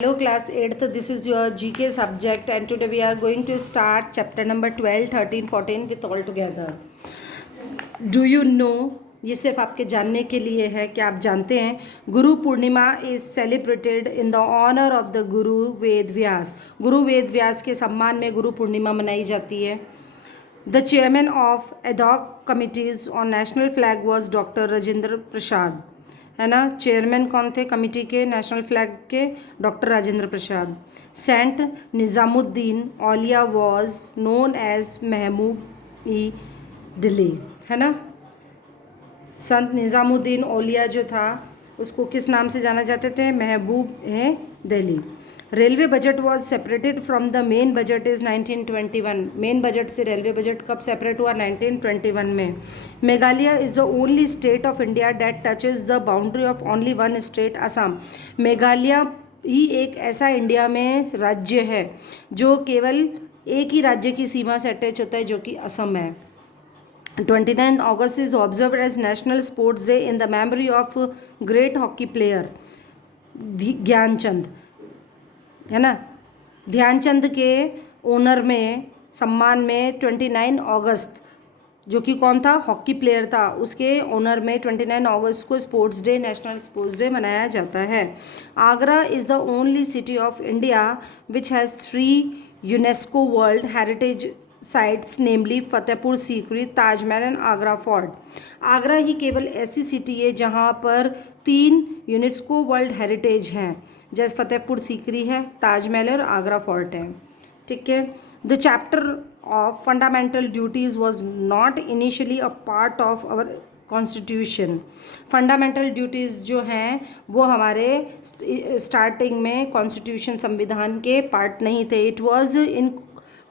Hello class 8th, this is your GK subject and today we are going to start chapter number 12, 13, 14 with all together. Do you know, ये सिर्फ आपके जानने के लिए है कि आप जानते हैं Guru Purnima is celebrated in the honour of the guru Ved व्यास. गुरु वेद व्यास के सम्मान में गुरु पूर्णिमा मनाई जाती है. The chairman of ad hoc committees on national flag was doctor Rajendra Prasad. है ना, चेयरमैन कौन थे कमिटी के नेशनल फ्लैग के? Doctor Rajendra Prasad. Saint Nizamuddin Auliya was known as Mehboob ई दिल्ली. है ना, संत निज़ामुद्दीन औलिया जो था उसको किस नाम से जाना जाते थे? महबूब है Delhi. Railway budget was separated from the main budget is 1921. Main budget से रेलवे बजट कब सेपरेट हुआ? 1921 में. Meghalaya is the only state of India that touches the boundary of only one state, Assam. Meghalaya ही एक ऐसा इंडिया में राज्य है जो केवल एक ही राज्य की सीमा से अटैच होता है, जो कि असम है. 29 August is observe as national sports day in the memory of great hockey player Dhyanchand. है ना, ध्यानचंद के ओनर में सम्मान में 29 अगस्त, जो कि कौन था? हॉकी प्लेयर था, उसके ओनर में 29 अगस्त को sports day, national sports day मनाया जाता है. Agra is the only city of India which has 3 UNESCO world heritage sites namely Fatehpur Sikri, Taj Mahal and Agra fort. Agra ही केवल ऐसी सिटी है जहाँ पर 3 यूनेस्को वर्ल्ड हेरिटेज हैं, जैसे फतेहपुर सीकरी है, ताजमहल और आगरा फोर्ट है. ठीक है. The chapter of fundamental duties was not initially a part of our constitution. Fundamental duties जो हैं वो हमारे स्टार्टिंग में कॉन्स्टिट्यूशन, संविधान के पार्ट नहीं थे. It was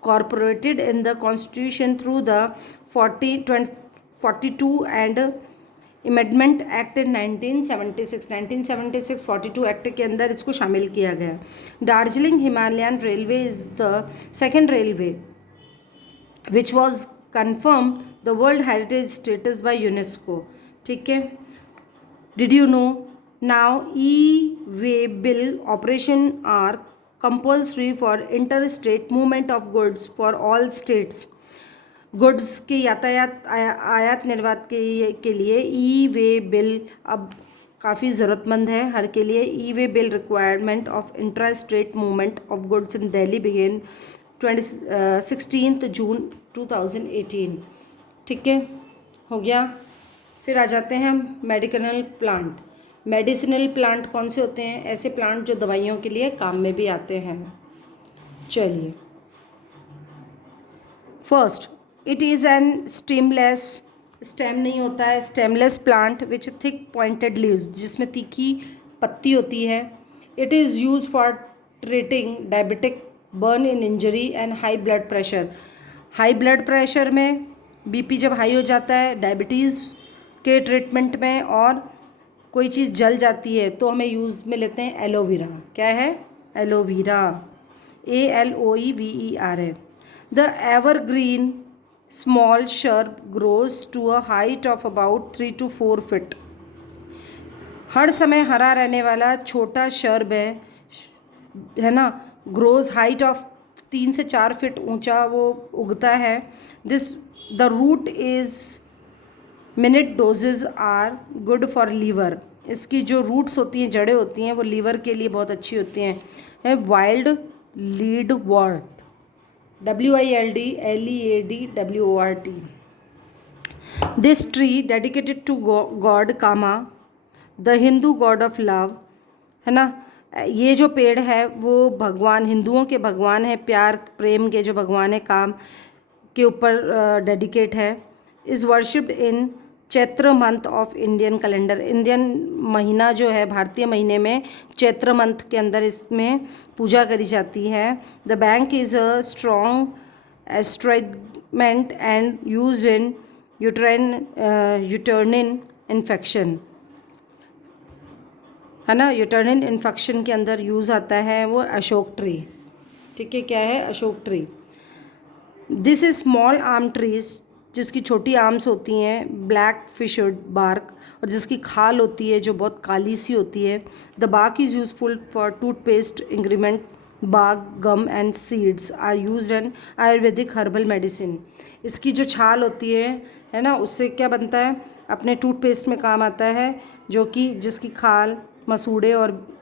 incorporated in the constitution through the 42 and Amendment Act in 1976. 1976 42 act के अंदर इसको शामिल किया गया. Darjeeling Himalayan railway is the second railway which was confirm the world heritage status by UNESCO. ठीक है. Did you know now e way bill operation are compulsory for interstate movement of goods for all states. Goods के यातायात आयात निर्यात के लिए e way bill अब काफ़ी ज़रूरतमंद है हर के लिए. E way bill requirement of intra state movement of goods in Delhi began 16 June 2018. ठीक है, हो गया. फिर आ जाते हैं हम मेडिसिनल प्लांट. मेडिसिनल प्लांट कौन से होते हैं? ऐसे प्लांट जो दवाइयों के लिए काम में भी आते हैं. चलिए, first it is an stemless, stem नहीं होता है, stemless plant which thick pointed leaves, जिसमें तीखी पत्ती होती है. It is use for treating diabetic, burn in injury and high blood pressure. High blood pressure में, बीपी जब हाई हो जाता है, डायबिटीज़ के ट्रीटमेंट में, और कोई चीज़ जल जाती है तो हमें यूज़ में लेते हैं एलोवेरा. क्या है? एलोवेरा. ALOEVER है. The evergreen small shrub grows to a height of about 3 to 4 feet. हर समय हरा रहने वाला छोटा शर्ब है ना, ग्रोज हाइट ऑफ 3 से 4 फीट ऊंचा वो उगता है. This the root is minute doses are good for liver. इसकी जो रूट्स होती हैं, जड़ें होती हैं, वो लीवर के लिए बहुत अच्छी होती हैं. Wild lead wort, WILDLEADWORT. This tree dedicated to god Kama, the Hindu god of love. है ना, ये जो पेड़ है वो भगवान, हिंदुओं के भगवान है, प्यार प्रेम के जो भगवान है, काम के ऊपर डेडिकेट है. Is worshipped in Chaitra month of Indian calendar. Indian महीना जो है, भारतीय महीने में चैत्र मंथ के अंदर इसमें पूजा करी जाती है. The bank is a strong astringent and use in uterine infection. है ना, यूटर्निन इन्फेक्शन के अंदर यूज़ आता है वो अशोक ट्री. ठीक है, क्या है? Ashok tree. This is small arm trees जिसकी छोटी आर्म्स होती हैं, ब्लैक फिशर्ड बार्क, और जिसकी खाल होती है जो बहुत काली सी होती है। The bark is useful for toothpaste, ingredient, bark, gum and seeds are used in Ayurvedic herbal medicine. इसकी जो छाल होती है ना, उससे क्या बनता है, अपने टूथपेस्ट में काम आता है, जो कि जिसकी खाल, मसूड़े और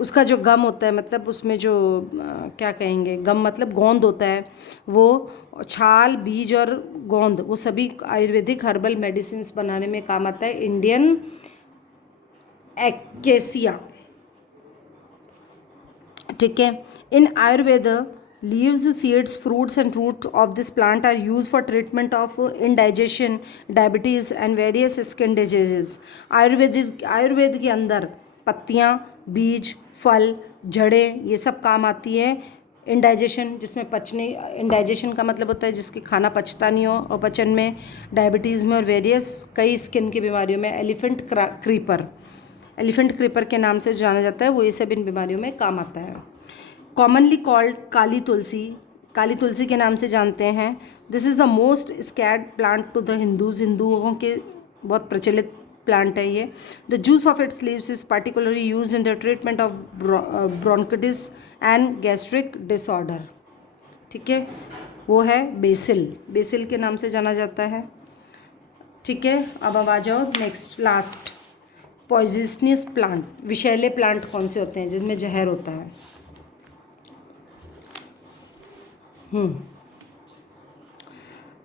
उसका जो गम होता है, मतलब उसमें जो क्या कहेंगे, गम मतलब गोंद होता है, वो छाल, बीज और गोंद, वो सभी आयुर्वेदिक हर्बल मेडिसिन बनाने में काम आता है। इंडियन एक्केसिया, ठीक है। In Ayurveda leaves, seeds, fruits and roots of this plant are use for treatment of indigestion, diabetes and various skin diseases. Ayurveda के अंदर पत्तियाँ, बीज, फल, जड़ें, ये सब काम आती है। इंडाइजेशन, जिसमें पचने, इंडाइजेशन का मतलब होता है जिसके खाना पचता नहीं हो और पचन में, डायबिटीज़ में और वेरियस कई स्किन की बीमारियों में। एलिफेंट क्रीपर के नाम से जाना जाता है, वो ये सब इन बीमारियों में काम आता है। कॉमनली कॉल्ड काली तुलसी के नाम से जानते हैं। This is the most scared plant to the हिंदुओं के बहुत प्रचलित प्लांट है ये। The juice of its leaves is particularly use in the treatment of bronchitis and gastric disorder, ठीक है। वो है बेसिल के नाम से जाना जाता है, ठीक है। अब आ जाओ नेक्स्ट, लास्ट, पॉइजनस प्लांट। विषैले प्लांट कौन से होते हैं जिनमें जहर होता है?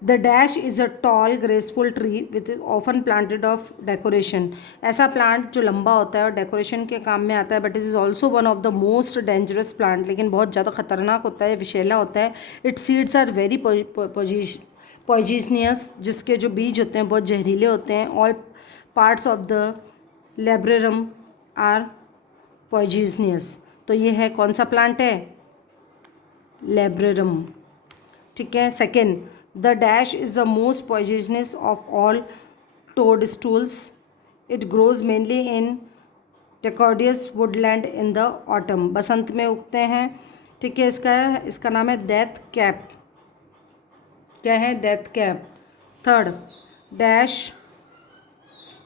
The dash is a tall graceful tree with often planted of decoration. ऐसा प्लांट जो लंबा होता है और डेकोरेशन के काम में आता है, but it is also one of the most dangerous plant, लेकिन बहुत ज़्यादा खतरनाक होता है, विषैला होता है। Its seeds are very poisonous, जिसके जो बीज होते हैं बहुत जहरीले होते हैं। All parts of the laburnum are poisonous. तो ये है कौन सा प्लांट है? लेब्रेरम, ठीक है। Second, the dash is the most poisonous of all toadstools. It grows mainly in deciduous woodland in the autumn. बसंत में उगते हैं, ठीक है। इसका नाम है डेथ कैप। क्या है? Death cap. Third, dash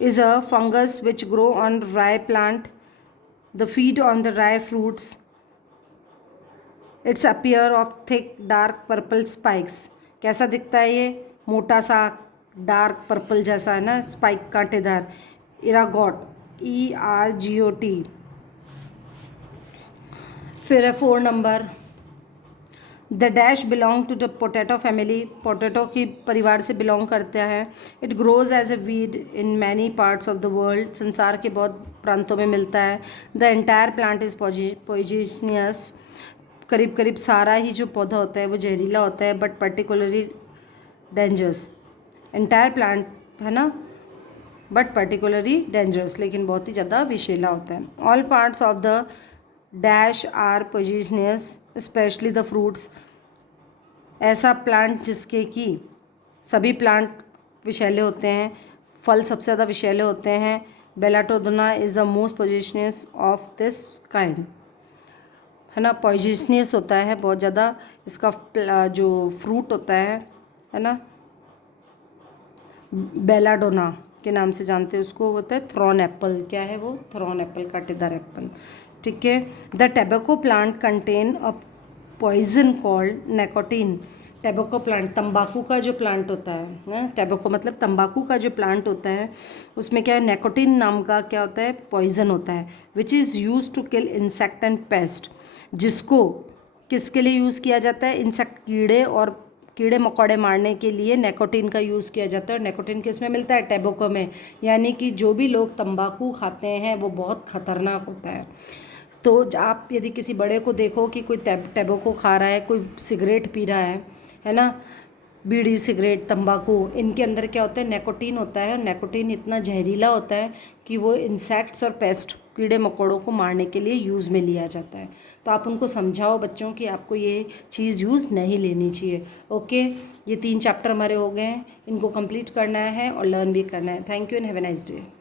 is a fungus which grow on rye plant. The feed on the rye fruits. Its appear of thick dark purple spikes. कैसा दिखता है ये? मोटा सा डार्क पर्पल जैसा है ना, स्पाइक कांटेदार। इरागोट, ERGOT। फिर है 4 नंबर, the dash belong to the potato family. Potato की परिवार से बिलोंग करता है। It grows as a weed in many parts of the world. संसार के बहुत प्रांतों में मिलता है। The entire plant is poisonous. करीब करीब सारा ही जो पौधा होता है वो जहरीला होता है, but particularly dangerous. Entire plant है ना, बट पर्टिकुलरली डेंजरस, लेकिन बहुत ही ज़्यादा विषैला होता है। All parts of the dash are poisonous, specially the fruits. ऐसा प्लांट जिसके कि सभी प्लांट विषैले होते हैं, फल सबसे ज़्यादा विषैले होते हैं। Belladonna is the most poisonous of this kind, है ना। पॉइजनियस होता है बहुत ज़्यादा। इसका जो फ्रूट होता है ना, बेलाडोना के नाम से जानते हैं उसको, होता है थ्रॉन एप्पल। क्या है वो? थ्रॉन एप्पल, कांटेदार एप्पल, ठीक है। The tobacco plant contain a poison called nicotine. Tobacco plant, तंबाकू का जो प्लांट होता है, टैबेको मतलब तंबाकू का जो प्लांट होता है, उसमें क्या है, निकोटीन नाम का क्या होता है, पॉइजन होता है, which is use to kill insect and pest. जिसको किसके लिए यूज़ किया जाता है? इंसेक्ट, कीड़े और कीड़े मकोड़े मारने के लिए निकोटीन का यूज़ किया जाता है। और निकोटीन किस में मिलता है? टैबेको में। यानी कि जो भी लोग तंबाकू खाते हैं वो बहुत ख़तरनाक होता है। तो आप यदि किसी बड़े को देखो कि कोई टैबेको खा रहा है, कोई सिगरेट पी रहा है ना, बीड़ी, सिगरेट, तंबाकू, इनके अंदर क्या होता है? निकोटीन होता है। और निकोटीन इतना जहरीला होता है कि वो इंसेक्ट्स और पेस्ट, कीड़े मकोड़ों को मारने के लिए यूज़ में लिया जाता है। तो आप उनको समझाओ बच्चों कि आपको ये चीज़ यूज़ नहीं लेनी चाहिए। ओके, ये 3 चैप्टर हमारे हो गए हैं, इनको कंप्लीट करना है और लर्न भी करना है। Thank you and have a nice day.